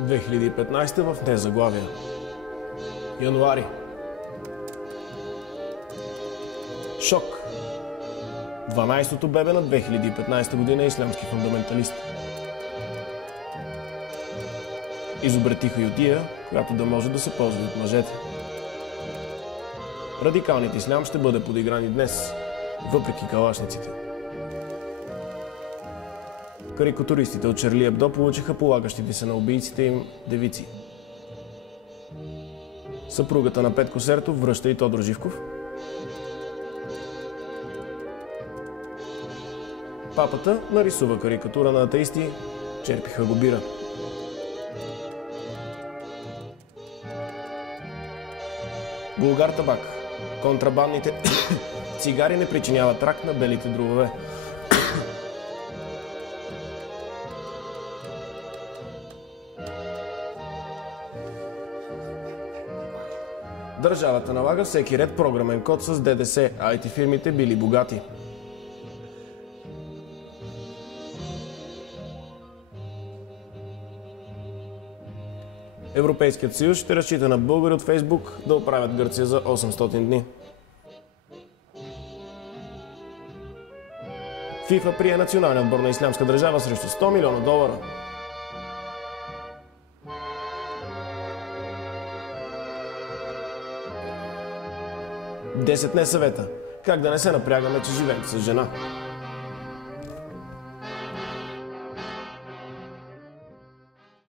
2015 в незаглавие. Януари. Шок. 12-то бебе на 2015 година, ислямски фундаменталист. Изобретиха ютия, която да може да се ползва от мъжете. Радикалният ислям ще бъде подигран и днес, въпреки калашниците. Карикатуристите от Шарли Ебдо получиха полагащите се на убийците им девици. Съпругата на Петко Сертов връща и Тодор Живков. Папата нарисува карикатура на атеисти, черпиха го бира. Булгартабак. Контрабандните цигари не причиняват рак на белите дробове. Държавата налага всеки ред програмен код с ДДС, а IT фирмите били богати. Европейският съюз ще разчита на българи от Фейсбук да оправят Гърция за 800 дни. ФИФА прие националния отбор на Ислямска държава срещу $100 милиона. 10 не съвета. Как да не се напрягаме, че живеем с жена.